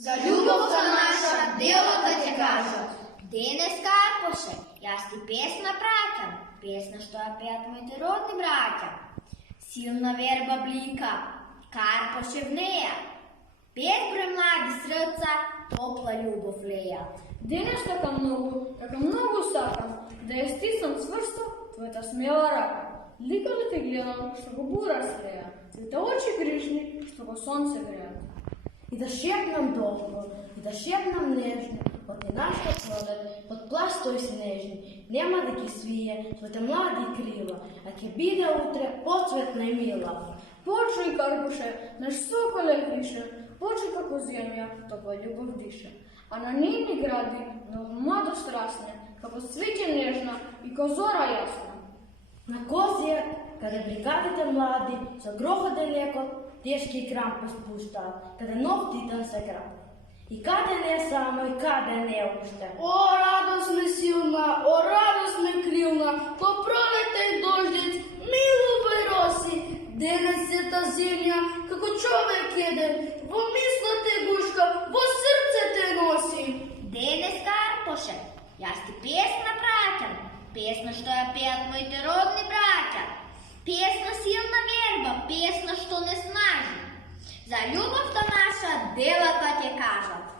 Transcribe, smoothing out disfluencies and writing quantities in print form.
За любов та наша, дело таке каже. Денис Карпуше, я сти песна братям, песна, что опять мои родные братья. Силна верба блика, Карпуше в нея, без млади срца, топла любов лея. Денес така много сакам, да я стисам цврсто твоята смела рака. Лика ли те гледам, što го бура слея, твоите очи грижни, što го сонце греят. I da šepnam dolgo, i da šepnam nežno, od našta ploda, pod plastoj snežni, nema da ki svije, tvojta mladi krila, a ke bide utre, podsvetna i mila. Почуй, Карпуше, наш соколе пише, почуй, како земја, топла љубов дише. А на нейни гради, много младост расне, како цвеќе нежна и ко зора јасна. Na kozje, kada brigadite mladi, sa groha daleko, teški kramp spušta, kada nov titan se krap. I kada ne samo, i kada ne ušte. О, радост ми силна, о, радост ми крилна, по пролетей дождец, милувай роси. Денес е та земја, како човек еден, во мисла те гушка, во срце те носи. Денис Карпуше, я сти песна братям, песна, что опять мои родные братья. Песна силна верба, песна, что не снажи. За любов-то наша, дело таке кажат.